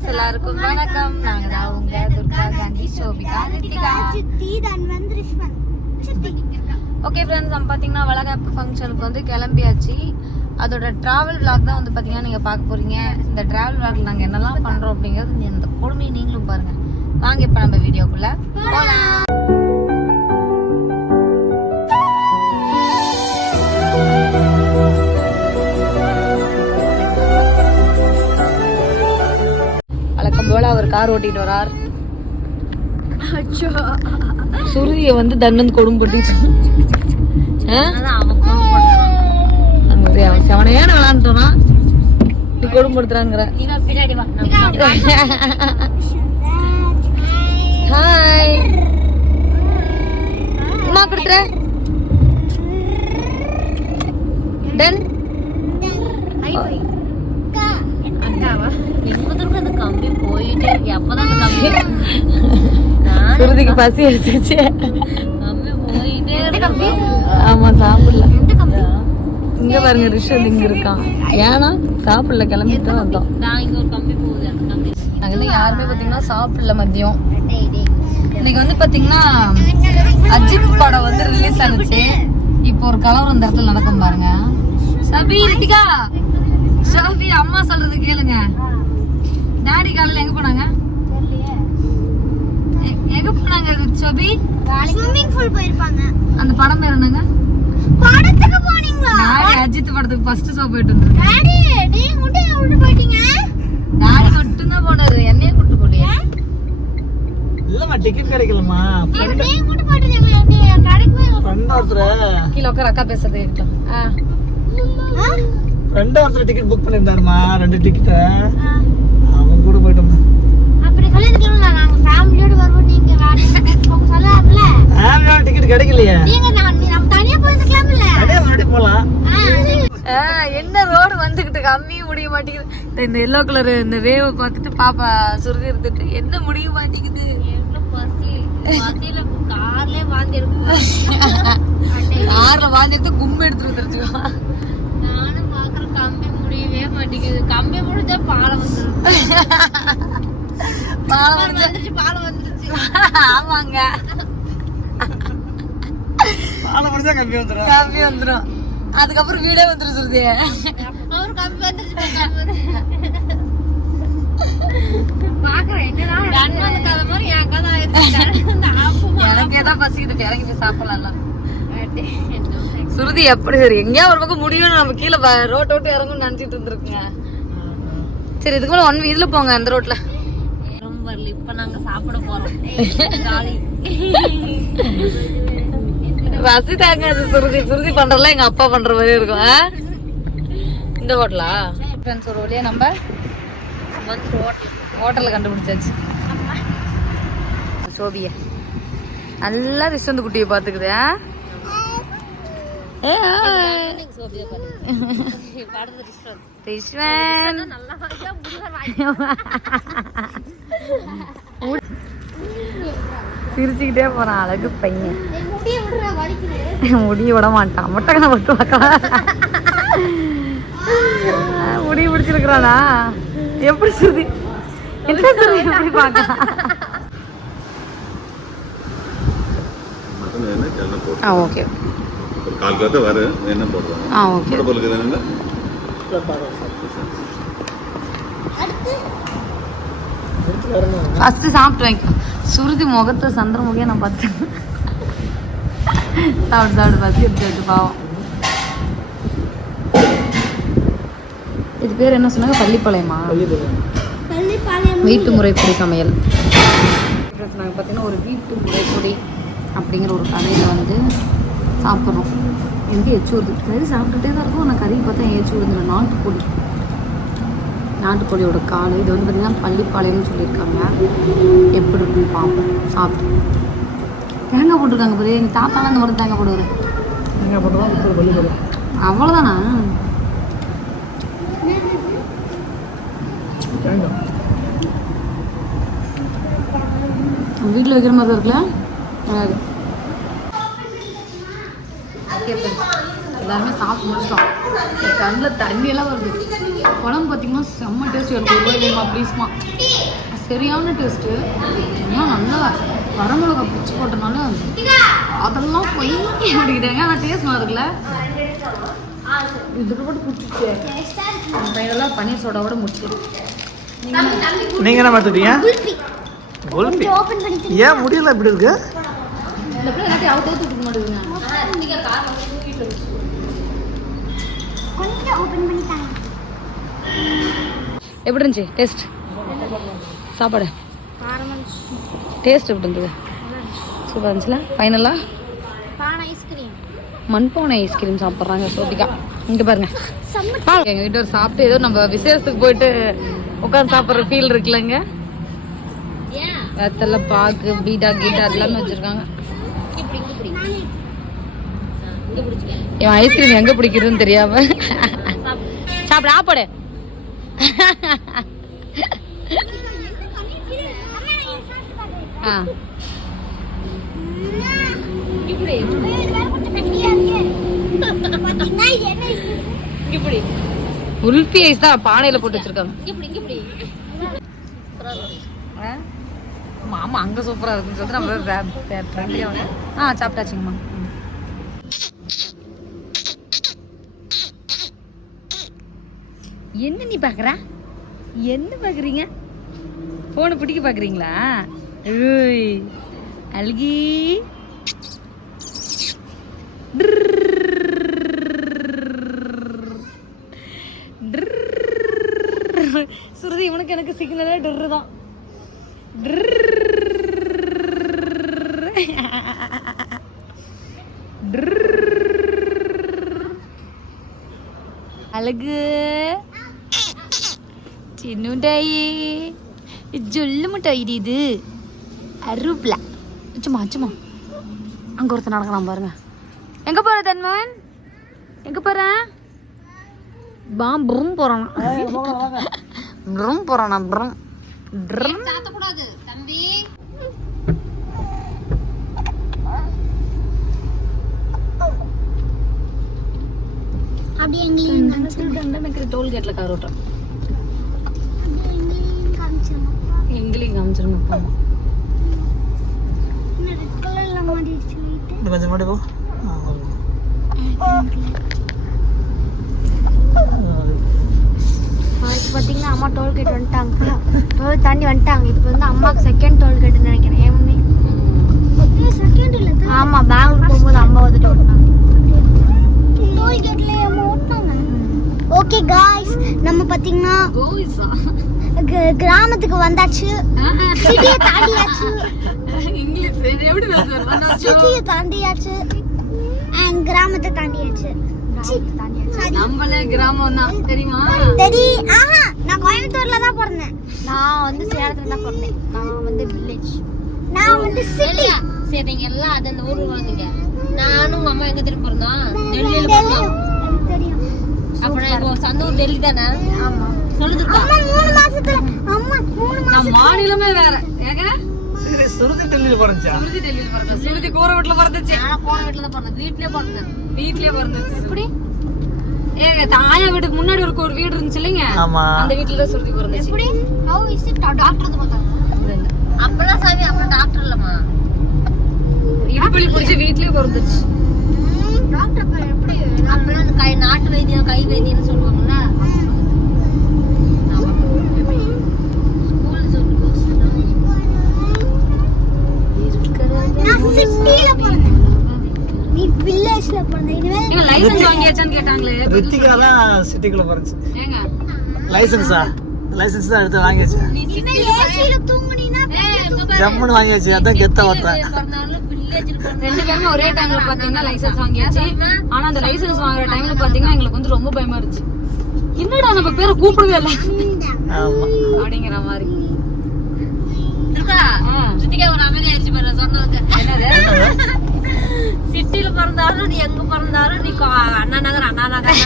Friends எல்லாருக்கும் வணக்கம். நாங்க தான் உங்க துர்கா காந்தி சோபிகா நித்திகா ஓகே ஃப்ரெண்ட்ஸ் நம்ம பார்த்தீங்கன்னா வளகாப்பு ஃபங்க்ஷனுக்கு வந்து கிளம்பியாச்சு. அதோட டிராவல் விளாக் தான் வந்து பார்த்தீங்கன்னா நீங்கள் பார்க்க போகிறீங்க இந்த டிராவல் vlogல நாங்கள் என்னெல்லாம் பண்ணுறோம் அப்படிங்கிறது இந்த கொடுமையை நீங்களும் பாருங்கள் வாங்க இப்போ நம்ம வீடியோக்குள்ளே போகலாம் போல அவர் கார் ஓட்டிட்டு வரார். சுருதியை வந்து தண்டன் கொடும்பட்டிட்டு அவன் செவனையான விளாண்டுட்டோனா? இப்படி கொடும்படுத்துறாங்கிற ஹாய் அம்மா கொடுத்துற டன் சுருதிக்கு பசி எடுத்துச்சு. ஆமா சாப்பிடல. இங்க பாருங்க ரிஷத் இங்க இருக்கான் ஏன்னா சாப்பிடல கிளம்பிட்டு வந்தோம். நாங்க இன்னும் யாருமே பாத்தீங்கன்னா சாப்பிடல மதியம். இன்னைக்கு வந்து பாத்தீங்கன்னா அஜித் படம் வந்து ரிலீஸ் ஆனிச்சு. இப்போ ஒரு கலவரம் இந்த இடத்துல நடக்கும் பாருங்க. சபி ரித்திகா! சபி அம்மா சொல்றது கேளுங்க. டாடி காலையில எங்க போனாங்க? எங்க போனாங்க சபி? ஸ்விம்மிங் பூல் போயிருப்பாங்க. அந்த படம் பேர் என்னங்க? படத்துக்கு போனீங்களா? டாடி அஜித் படத்துக்கு ஃபர்ஸ்ட் ஷோ போயிட்டு இருந்தாரு டாடி நீங்க மட்டும் விட்டு போயிட்டீங்க? டாடி மட்டும்தான் போனாரு என்னையே கூட்டு போலியா இல்லம்மா டிக்கெட் கிடைக்கலம்மா. நீங்க மட்டும் போயிட்டீங்க எப்படி கடைக்கு போய் ஃப்ரெண்ட் ஒருத்தர் கீழே உட்கார அக்கா பேசுறது இருக்கலாம் ஆ. ஃப்ரெண்ட் ஒருத்தர் டிக்கெட் புக் பண்ணியிருந்தாருமா ரெண்டு டிக்கெட் அவன் கூட போயிட்டோம்மா அப்படி சொல்லிருக்கீங்களா நாங்க ஃபேமிலியோட வருவோம் நீங்க வேற- உங்க சொல்லாதுல ஆ டிக்கெட் கிடைக்கலையே நீங்க நான் நீ- நம்ம தனியா போயிருக்கலாம்ல அப்படியே மறுபடியும் போலாம் ஆ, என்ன ரோடு வந்துகிட்டு கம்மியும் முடிய மாட்டேங்குது. இந்த- எல்லோ கலர் இந்த வேவை பார்த்துட்டு பாப்பா சுருதி இருந்துட்டு என்ன முடிய மாட்டேங்குது? கார்ல வாந்தி எடுத்து கும்பு எடுத்துட்டு வந்துருச்சுக்கோ. பாலம் வந்துருச்சு ஆமாங்க. ஆளை முடிஞ்சா கம்மி வந்துடும் கம்மி வந்துரும். அதுக்கப்புறம் வீடே வந்துரும் பசிக்குது இறங்கி போய் சாப்பிடலாம் சுருதி எப்படி சரி எங்கேயா ஒரு பக்கம் முடியும் நம்ம கீழே ரோட் விட்டு இறங்கும்னு நினைச்சிட்டு இருந்திருக்குங்க சரி இதுக்கு மேல ஒன் இதுல போங்க அந்த ரோட்ல இப்ப நாங்க சாப்பிட போறோம். பசி தாங்காது சுருதி சுருதி பண்றதுல எங்க அப்பா பண்ற மாதிரி இருக்கும்? இந்த ஹோட்டலா? ஃப்ரெண்ட்ஸ் ஒரு வழியா நம்ம ஹோட்டல்ல கண்டுபிடிச்சாச்சு. சோபிய நல்லா ரிஷந்து குட்டியை பாத்துக்குது ஆ? ஏ, ஆ. சோபியா பாருங்க படத்துல ரிஸ்வந்த் ரிஷ்வன் நல்லா முருகன் சிரிச்சுக்கிட்டே போறான் அழகு பையன். முடிய விட மாட்டான். முட்டைக்கணை மட்டும் பார்க்கலாம் முடி பிடிச்சிருக்கிறானா? எப்படி சுருதி என்ன சுருதி எப்படி பார்க்கலாம் ஆ ஓகே. கால் கிலோ என்ன ஆ ஓகே. ஃபர்ஸ்ட் சாப்பிட்டு வாங்கிக்கோ. சுருதி முகத்தை சந்திரமுகியா நான் பார்த்தேன் சாப்பிட்டு சாப்பிட்டு பசி எடுத்து பாவம். இது பேர் என்ன சொன்னாங்க? பள்ளிப்பாளையமா? பள்ளி பாளையம் வீட்டு முறைப்படி சமையல். நாங்கள் பார்த்தீங்கன்னா ஒரு வீட்டு முறைப்படி அப்படிங்கிற ஒரு கடையில் வந்து சாப்பிட்றோம். எனக்கு எச்சு வருது? கறி சாப்பிட்டுட்டே தான் இருக்கும். ஆனால் கறி பார்த்தா எச்சு வருது நாட்டுக்கோழி. நாட்டுக்கோழியோட கால் இது வந்து பார்த்திங்கன்னா பள்ளிப்பாளையம்னு சொல்லியிருக்காங்க. எப்படி இருக்குன்னு பார்ப்போம். சாப்பிட்டு தேங்காய் போட்டிருக்காங்க பாரு. எங்கள் தாத்தாலாம் இந்த மாதிரி தேங்காய் போடுவார். எங்கே போட்டுருவோம் அவ்வளோதானா தேங்காய். வீட்டில் வைக்கிற மாதிரி இருக்குல்ல நல்லா இருக்கு ஓகே எல்லாருமே சாப்பிட்டு முடிச்சிட்டோம். கண்ணில் தண்ணியெல்லாம் வருது. குழம்பு பார்த்தீங்கன்னா செம்ம டேஸ்ட் எனக்கு ஒரு ரூபாய் வேணுமா ப்ளீஸ்மா சரியான டேஸ்ட்டு எல்லாம் நல்லா வரமிளகா பிடிச்சி போட்டனால அதெல்லாம் பொய் அப்படிங்கிறாங்க ஆனால் டேஸ்ட் நல்லா இருக்குல்ல இது போட்டு பிடிச்சிச்சு இதெல்லாம் பன்னீர் சோடாவோட முடிச்சிடும் நீங்க என்ன பார்த்துட்டீங்க? குல்பி. குல்பி. ஓபன் பண்ணிட்டு ஏன் முடியல இப்படி இருக்கு? இந்த பிள்ளை எல்லாத்தையும் அவுத்து அவுத்து விட்டுக்க மாட்டேங்குங்க எப்படி இருந்துச்சு? டேஸ்ட் சாப்பாடு? டேஸ்ட் எப்படி இருந்தது? சூப்பர் இருந்துச்சுல? ஃபைனலாக பான் ஐஸ்கிரீம் மண்பானை ஐஸ்கிரீம் சாப்பிட்றாங்க சோபிகா. இங்கே பாருங்க. எங்கள் வீட்டு ஒரு சாப்பிட்டு ஏதோ நம்ம விசேஷத்துக்கு போயிட்டு உட்காந்து சாப்பிட்ற ஃபீல் இருக்குல்லங்க வெத்தலை பாக்கு பீடா கீட்டா எல்லாமே வச்சுருக்காங்க. இவன் ஐஸ்கிரீம் எங்கே பிடிக்கிறதுன்னு தெரியாம. சாப்பிட ஆப்பாடு ஆ. உல்ஃபி ஐஸ் தான் பானையில் போட்டு வச்சிருக்காங்க? மாமா அங்க சூப்பரா இருக்குன்னு சொல்லிட்டு நம்ம வந்து- ஆ சாப்பிட்டாச்சுங்கம்மா. என்ன நீ பாக்குற? என்ன பார்க்குறீங்க போனை பிடிக்க பாக்குறீங்களா? ஏய் அழுகி. சுருதி இவனுக்கு எனக்கு சிக்னலே டிர்ரு தான் சின்னுண்டாயி ஜொல்லு முட்டாய் இது அருப்ல சும்மா சும்மா அங்க ஒருத்தன் நடக்கிறான் பாருங்க எங்க போற தன்மன் எங்க போற பாம் ப்ரும் போறானா ப்ரும் போறானா ப்ரும் ட்ரம் சாத்தக்கூடாது தம்பி அப்படியே எங்கேயும் டோல்கேட்ல கார் ஓட்டுறோம் எங்களையும் காமிச்சிருங்க இன்னும் கொஞ்சம் முன்னாடி போ. ஆ, இப்போ பார்த்தீங்கன்னா அம்மா டோல்கேட் வந்துட்டாங்க. இப்போ தாண்டி வந்துட்டாங்க. இப்போ வந்து அம்மாவுக்கு செகண்ட் டோல்கேட்னு நினைக்கிறேன். ஏன் மம்மி? செகண்ட் இல்லை ஆமாம் பெங்களூர் போகும்போது அம்மா வந்துட்டு டோல்கேட்ல ஓட்டினாங்க? ஓகே காய்ஸ் நம்ம பார்த்தீங்கன்னா கிராமத்துக்கு வந்தாச்சு. சிட்டியை தாண்டியாச்சு. சிட்டியை தாண்டியாச்சு. அண்ட் கிராமத்தை தாண்டியாச்சு. நம்மளே கிராமம் தான் தெரியுமா? தெரி ஆஹா நான் கோயம்புத்தூர்ல தான் பிறந்தேன். நான் வந்து சேலத்துல தான் பிறந்தேன். நான் வந்து வில்லேஜ் நான் வந்து சிட்டி சரி நீங்க எல்லாம் அது அந்த ஊருக்கு வந்தீங்க நானும் உங்க அம்மா எங்க திரும்ப பிறந்தோம்? டெல்லியில பிறந்தோம். அப்புறம் இப்போ சொந்த ஊர் டெல்லி தானே ஆமா. சொல்லுதுக்கா அம்மா மூணு மாசத்துல அம்மா மூணு மாசம் நான் மாநிலமே வேற. ஏங்க? சரி சுருதி டெல்லியில் சுருதி டெல்லியில் பிறந்தேன் சுருதி. கூரை வீட்டுல பிறந்துச்சு. நான் போன வீட்டுல தான் பிறந்தேன். வீட்லயே பிறந்தேன். வீட்லயே பிறந்துச்சு. எப்படி? ஏங்க தாயா வீட்டுக்கு முன்னாடி ஒரு ஒரு வீடு இருந்துச்சு இல்லைங்க? ஆமா. அந்த வீட்டுல தான் சுருதி பிறந்துச்சு. எப்படி? ஹவ் இஸ் இட் டாக்டர் பார்த்தாங்க அப்பெல்லாம் சாமி அப்புறம் டாக்டர் இல்லம்மா. இடுப்பலி பிடிச்சி வீட்லயே பிறந்துச்சு. டாக்டர் அப்பெல்லாம் அந்த கை நாட்டு வைத்தியம் கை வைத்தியம்னு சொல்லுவாங்கல்ல? லைசென்ஸ் வாங்கியாச்சான்னு கேட்டாங்களே ரித்திகா தான் சிட்டிக்குள்ள போறச்சு ஏங்க? லைசன்ஸா லைசன்ஸ் தான் எடுத்து வாங்கியாச்சு. ஜம்முன்னு வாங்கியாச்சு அதான் கெத்த பார்த்தேன் ரெண்டு பேருமே ஒரே டைம்ல பாத்தீங்கன்னா லைசென்ஸ் வாங்கியாச்சு. ஆனா அந்த லைசென்ஸ் வாங்குற டைம்ல பாத்தீங்கன்னா எங்களுக்கு வந்து ரொம்ப பயமா இருந்துச்சு. என்னடா நம்ம பேரை கூப்பிடவே இல்லை? ஆமா. அப்படிங்கிற மாதிரி. சிட்டில பிறந்தாலும் நீ எங்க பிறந்தாலும் நீ கோ- அண்ணா நகர் அண்ணா நகர்.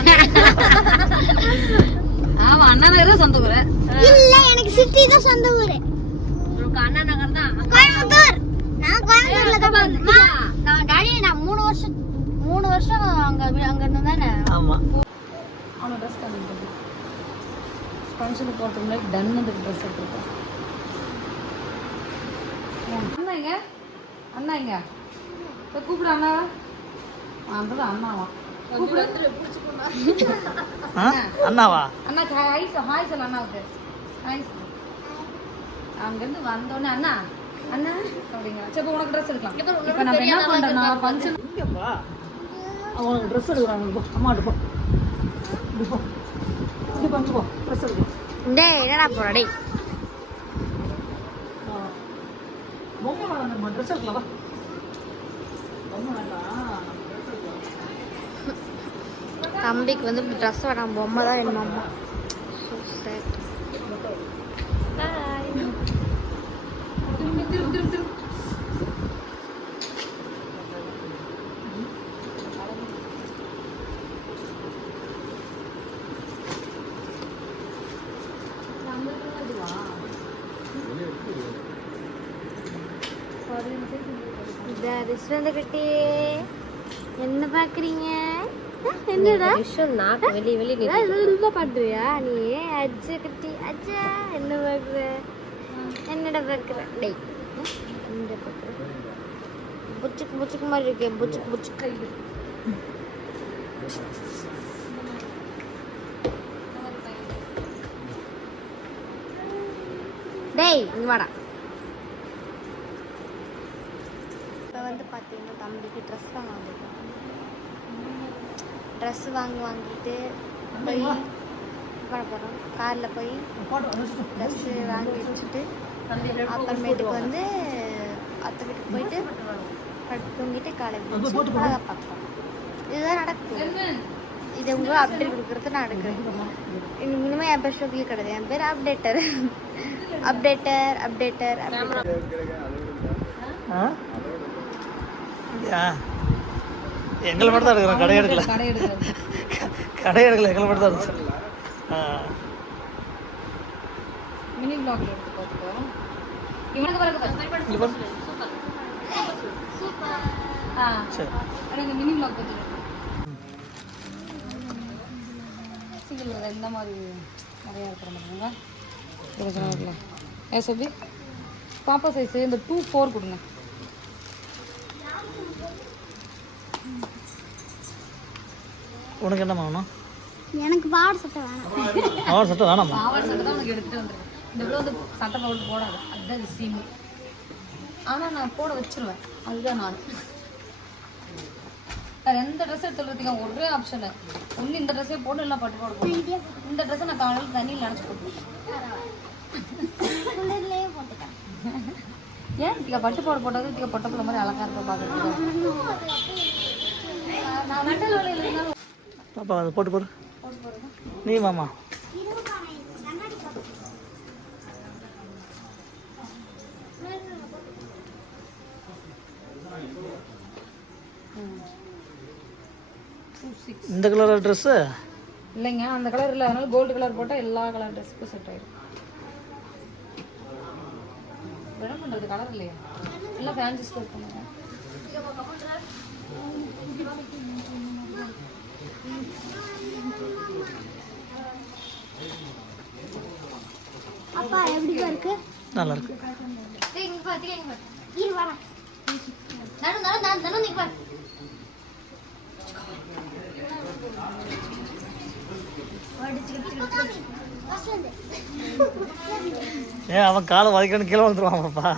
ஆமா அண்ணா நகர் தான் சொந்த ஊரு. இல்ல எனக்கு சிட்டி தான் சொந்த ஊரு. அண்ணா நகர் தான். கோயம்புத்தூர். நான் கோயம்புத்தூர்ல தான் பிறந்தேன் நான் டாடி நான் மூணு வருஷம் மூணு வருஷம் அங்க அங்க தானே ஆமா அவனை ட்ரெஸ் பண்ணிட்டு ஃபங்க்ஷனுக்கு போகிறதுக்கு முன்னாடி டன் அந்த ட்ரெஸ் எடுத்துருக்கோம் அண்ணா எங்க அண்ணா எங்க போய் கூப்பிடு அண்ணா அந்த அண்ணாவா? அண்ணாவா அண்ணா ஹாய் ஹாய் சொல் அண்ணாவுக்கு ஹாய் அங்கேருந்து வந்தோடனே அண்ணா அண்ணா அப்படிங்கிற சரி இப்ப உனக்கு ட்ரெஸ் எடுக்கலாம் இப்போ நம்ம என்ன பண்ணுறோம்னா ஃபங்க்ஷன் இங்கப்பா அவனுக்கு ட்ரெஸ் எடுக்கிறாங்க போ அம்மாட்டு போ இப்படி போ இப்படி பண்ணு போ ட்ரெஸ் எடுக்க டேய் என்னடா போற டேய் ஆ. பொம்மை வேணாம் ட்ரெஸ் எடுக்கலாம் வா பொம்மை வேண்டாம் ட்ரெஸ் எடுக்கலாம் தம்பிக்கு வந்து ட்ரெஸ் வேணாம் பொம்மை தான் வேணும் அம்மா திரும்பி திரும்பி திரும்பி திரும்பி ரிஸ்வந்த கட்டி என்ன பாக்குறீங்க என்னடா நாக்கு வெளியே வெளியே ஏதாவது ரொம்ப பண்றியா நீ அஜ்ஜ கட்டி அஜ்ஜா என்ன பாக்குற என்னடா பாக்குற டேய் இந்த பாக்குற புச்சுக்கு புச்சுக்கு மாதிரி இருக்கே புச்சுக்கு புச்சுக்கு. டேய் இங்கே வாடா. இப்போ வந்து பார்த்தீங்கன்னா தம்பிக்கு ட்ரெஸ் தான் வந்திருக்கோம் ட்ரெஸ் வாங்கி வாங்கிட்டு போய் பண்ண போகிறோம் காரில் போய் ட்ரெஸ்ஸு வாங்கி வச்சுட்டு அப்புறமேட்டுக்கு வந்து அத்தை வீட்டுக்கு போயிட்டு படுத்து தூங்கிட்டு காலையில் பார்க்கலாம் இதுதான் நடக்குது. இது உங்களுக்கு அப்டேட் கொடுக்குறது நான் எடுக்கிறேன் இனிமேல் என் பேர் ஷோபியே கிடையாது. என் பேர் அப்டேட்டர் அப்டேட்டர் அப்டேட்டர் எங்களை மட்டும் தான் எடுக்கிறோம். கடை எடுக்கல. கடை எடுக்கல. எங்களை மட்டும் தான் மினி பிளாக்ல எடுத்து பார்த்துக்கோ இவனுக்கு பிறகு இங்க பாரு. ஆ. சரி எனக்கு மினி பிளாக் பற்றி சிங்கிள் இந்த மாதிரி நிறையா இருக்கிற மாதிரிங்க இருபது இருக்குல்ல ஏ சொல்லி பாப்பா சைஸ் இந்த டூ ஃபோர் கொடுங்க. உனக்கு என்ன வேணும்? எனக்கு பாவாடை சட்டை வேணாம். அவன் சட்டை வேணாமா? பாவாடை சட்டை தான் உனக்கு எடுத்துட்டு வந்துருக்கேன் இந்த இவ்வளோ வந்து சட்டை போட்டு போடாது. அதுதான் விஷயம் ஆனால் நான் போட வச்சிருவேன். அதுதான் நான். வேறு எந்த ட்ரெஸ் எடுத்துறதுக்கு ஒரே ஆப்ஷனு ஒன்று இந்த ட்ரெஸ்ஸே போட்டு இல்லை பட்டு போட போடுவேன் இந்த ட்ரெஸ்ஸை நான் காலையில் தண்ணியில் நினச்சி போட்டுருவேன். ஏன் இத்திகா பட்டு போட போட்டது இத்திகா பொட்டை பிள்ளை மாதிரி அழகா இருக்க பார்க்குறதுக்கு நான் மெண்டல் வேலையில் இருந்தாலும் பாப்பா அதை போட்டு போடு. நீ மாமா இந்த கலர் ட்ரெஸ்ஸு இல்லைங்க அந்த கலர் இல்லை. அதனால கோல்டு கலர் போட்டால் எல்லா கலர் ட்ரெஸ்ஸுக்கும் செட் ஆயிடும். என்ன பண்ணுறது கலர் இல்லையா? எல்லாம் ஃபேன்சி ஸ்டோர் பண்ணுங்க. இருக்கு. நல்லா இருக்கு இங்க பாரு இங்க பாரு. இரு வரேன் நடு நடு நடு நடு நீ பாரு. ஏன் அவன் காலை வதைக்கணும் கீழே வந்துருவான் பாப்பா.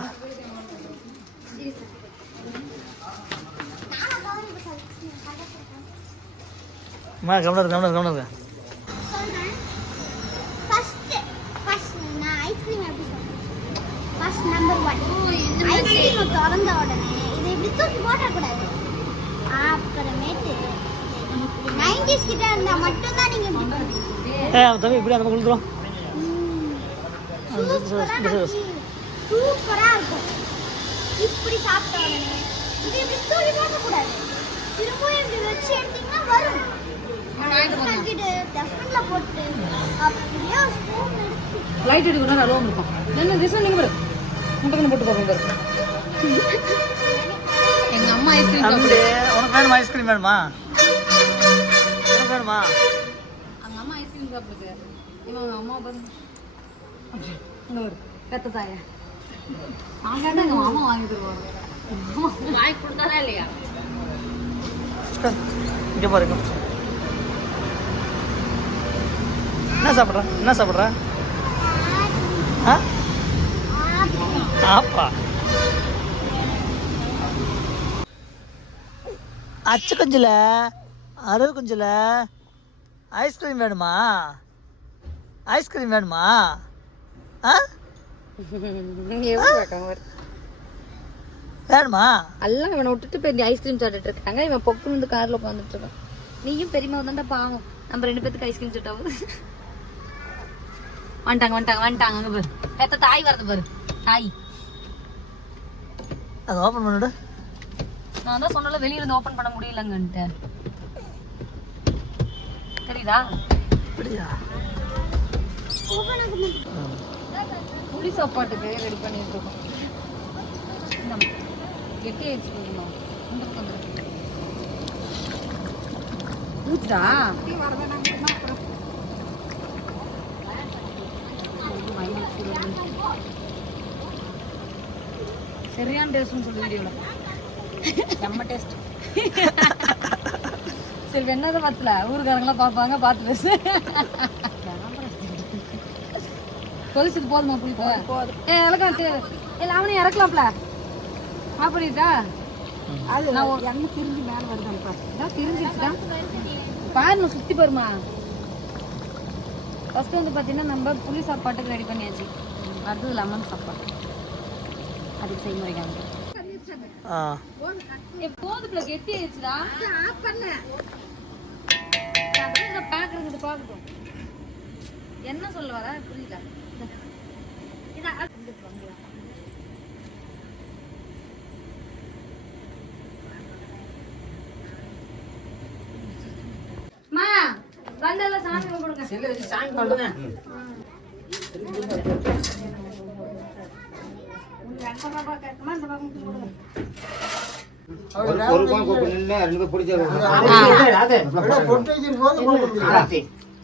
அம்மா கவனம் கவனம் கவனம் இருக்கு ஃபர்ஸ்ட் ஃபர்ஸ்ட் நான் ஐஸ்கிரீம் எப்படி சொல்றேன் ஃபர்ஸ்ட் நம்பர் ஒன் ஐஸ்கிரீம் திறந்த உடனே இதை இப்படி தூக்கி போடக்கூடாது அப்புறமேட்டு நைன்டிஸ் கிட்ட இருந்தா நீங்க. ஏ அவன் தம்பி இப்படி அந்த பக்கம் விழுந்துரும் சூப்பரா சூப்பரா இருக்கும். இப்படி சாப்பிட்ட உடனே இது இப்படி தூக்கி போடக்கூடாது திரும்பவும் இப்படி வச்சு எடுத்தீங்கன்னா வரும். நக்கிட்டு டஸ்ட்பின்ல போட்டு அப்படியே ஸ்பூன் எடுத்து லைட் எடுக்கணும் இருக்கும் என்ன திசை நீங்கள் பாரு? போட்டு எங்கள் அம்மா ஐஸ்கிரீம் உனக்கு வேணுமா ஐஸ்கிரீம் வேணுமா? வேணுமா அங்க அம்மா ஐஸ்கிரீம் சாப்பிடுது இவன் அம்மா பாருங்க பெத்த தாய. நான் கேட்டா எங்க மாமா வாங்கி தருவாங்க வாங்கி கொடுத்தாரா இல்லையா? இங்கே பாருங்க என்ன சாப்பிட்ற? என்ன சாப்பிட்ற? ஆ? ஆப்பா. அச்சு குஞ்சில் குஞ்சில் ஐஸ்கிரீம் வேணுமா? ஐஸ்கிரீம் வேணுமா? ஆ? வேணுமா? எல்லாம் இவனை விட்டுட்டு போய் ஐஸ்கிரீம் சாப்பிட்டுட்டு இருக்காங்க. இவன் பொக்கு வந்து கார்ல உட்காந்துட்டு இருக்கான். நீயும் பெரியமா வந்தா பாவம். நம்ம ரெண்டு பேத்துக்கு ஐஸ்கிரீம் சுட்டாவும் வந்துட்டாங்க வந்துட்டாங்க வந்துட்டாங்க. அங்க பாரு. பெத்த தாய் வரது பாரு. தாய். அதை ஓப்பன் பண்ணிவிடு நான் தான் சொன்னல வெளியில இருந்து ஓபன் பண்ண முடியலங்கன்ட்டு. தெரியுதா? அப்படியா? புளி சாப்பாட்டுக்கு ரெடி பண்ணிட்டு இருக்கோம். கெட்டி ஆயிடுச்சு வந்துரு. ஊத்துடா சரியான டேஸ்ட்னு சொல்லு வீடியோவில் செம்ம டேஸ்ட் சரி வெண்ணதை பத்தல ஊருக்காரங்களாம் பார்ப்பாங்க பார்த்து பேசு. கொதிச்சது போதுமா புளிப்பு ஏ இறக்கலாம் ஏ அவனையும் இறக்கலாம்ல. ஆஃப் பண்ணிட்டா அது நான் எண்ணெய் திரிஞ்சு மேலே வருதான்ப்பா இதான் பாருமா சுற்றி பாருமா ஃபர்ஸ்ட் வந்து பார்த்தீங்கன்னா நம்ம புளி சாப்பாட்டுக்கு ரெடி பண்ணியாச்சு. அடுத்தது லெமன் சாப்பாடு. அதுக்கு செய்முறைக்காக ஆ. ஏ போதுக்குள்ள கெட்டி ஆயிடுச்சுடா ஆஃப் பண்ண. என்ன சொல்ல வர புரியல அம்மா, வந்தெல்லாம் சாமி கும்பிடுங்க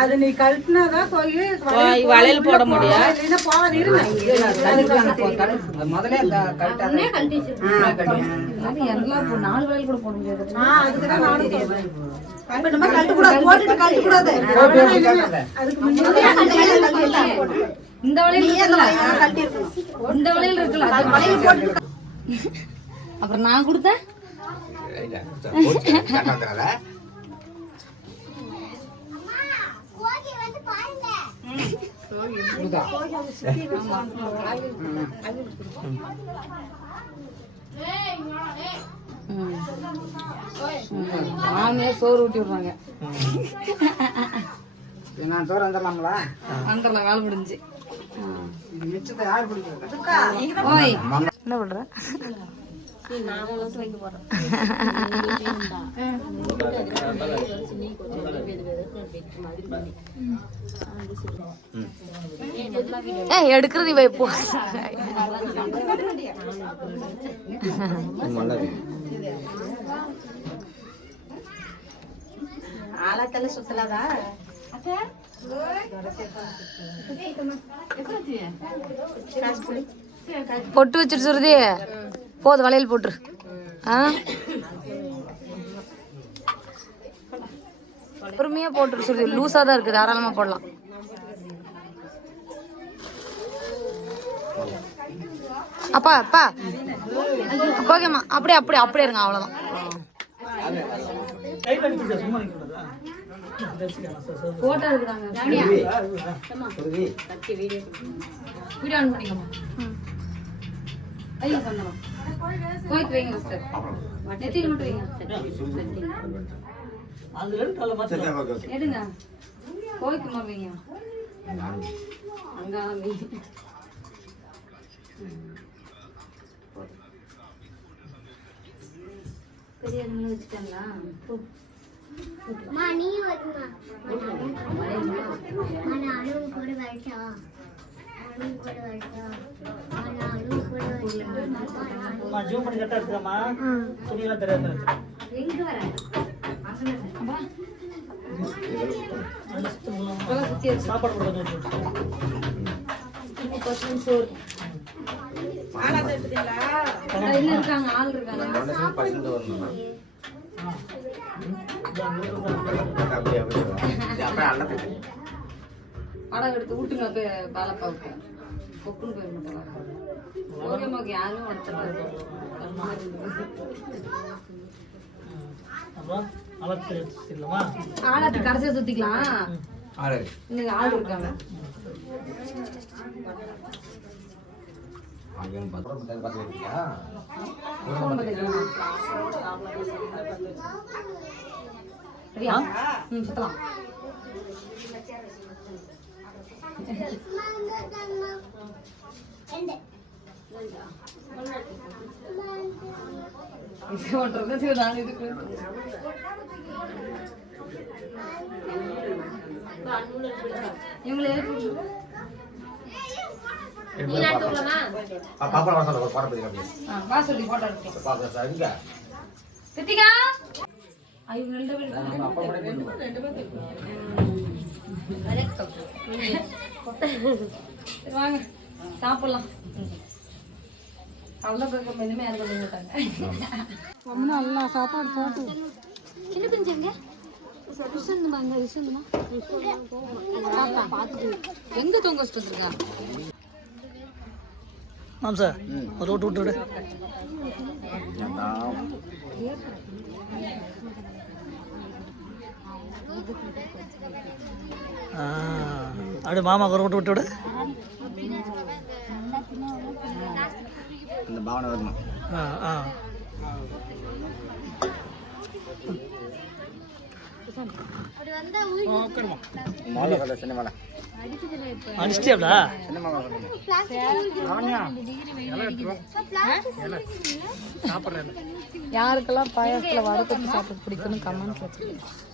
அது நீ கழட்டினாதான் போய் வளையல் போட முடியும். இல்லைன்னா போகாது இருங்க முதல்ல எல்லாம் இப்போ நாலு வளையல் கூட போட முடியாது. அதுக்குதான் நானும் சொல்றேன். நம்ம போட்டுட்டு அதுக்கு முன்னாடி இந்த வளையல் இந்த வளையல் இருக்குல்ல? அப்புறம் நான் கொடுத்தேன்? ம். மாமியார் சோறு ஊட்டி விடுறாங்க. நான் சோறு வந்துடலாங்களா வந்துடலாம் வேலை முடிஞ்சு. மிச்சத்தை யார் பிடிக்கிறது ஓய். என்ன பண்ற? ஏய் எடுக்கிறது இவ இப்போ ஆழத்தல சுத்தலாதா? பொட்டு வச்சிட்டு போதும் வளையல் போட்டுரு. ஆ? பொறுமையா போட்டுரு சுருதி. லூஸா தான் இருக்குது. தாராளமா போடலாம். அப்பா அப்பா. ஓகேம்மா. அப்படியே அப்படியே அப்படியே இருங்க. எடுக்கிறாங்க வீடியோ ஆன் பண்ணிக்கோமா ஐயோ கோய்க்கு வைங்க ஃபஸ்ட்டு நெத்தியில் மட்டும் வைங்க அது ரெண்டு காலை மாற்றி எடுங்க கோய்க்குமா வைங்க அங்க பெரியவங்களும் வச்சுட்டாங்களா அம்மா நீ வருமா கூட வரட்டா ஜூம் பண்ணி கரெக்டாக இருக்குதாம்மா துணியெல்லாம் தெரியாது சாப்பாடு இருக்காங்க. ஆள் இருக்காங்க. படம் எடுத்து விட்டுங்க போய் பாலப்பாவுக்கு கொக்குன்னு போய் மாட்டாங்க ஓகேமாக்கு யாரும் வச்சுக்கலாமா ஆளாட்டி கடைசியா சுத்திக்கலாம். இன்னைக்கு ஆள் இருக்காங்க. ஃபோன் பண்ணிக்கலாம் சரியா? ம் சுத்தலாம். இது பண்றது நான் இதுக்கு இவங்களை எழுப்பி ஆ, வா. சொல்லி போட்டோ எடுக்கலாம் ரித்திகா ரெண்டு பேரும் வாங்க. சாப்பிடலாம். அவ்வளோ யாரும் கொண்டு மாட்டாங்க நல்லா சாப்பாடு போட்டு. சின்ன விசந்துமா எங்க தொங்க வச்சுட்டு வந்திருக்கா? ஆமாம் சார் ஒரு விட்டு விட்டு விடு. ஆ அப்படியே மாமாக்கு ஒரு விட்டு விட்டு விடு. இந்த பாவனை வரணும். ஆ ஆ. அடிச்சிட்டியாப்டா யாருக்கெல்லாம் பாயாசத்துல வடை தொட்டு சாப்பிட பிடிக்கும்னு கமெண்ட் வச்சுருக்கேன்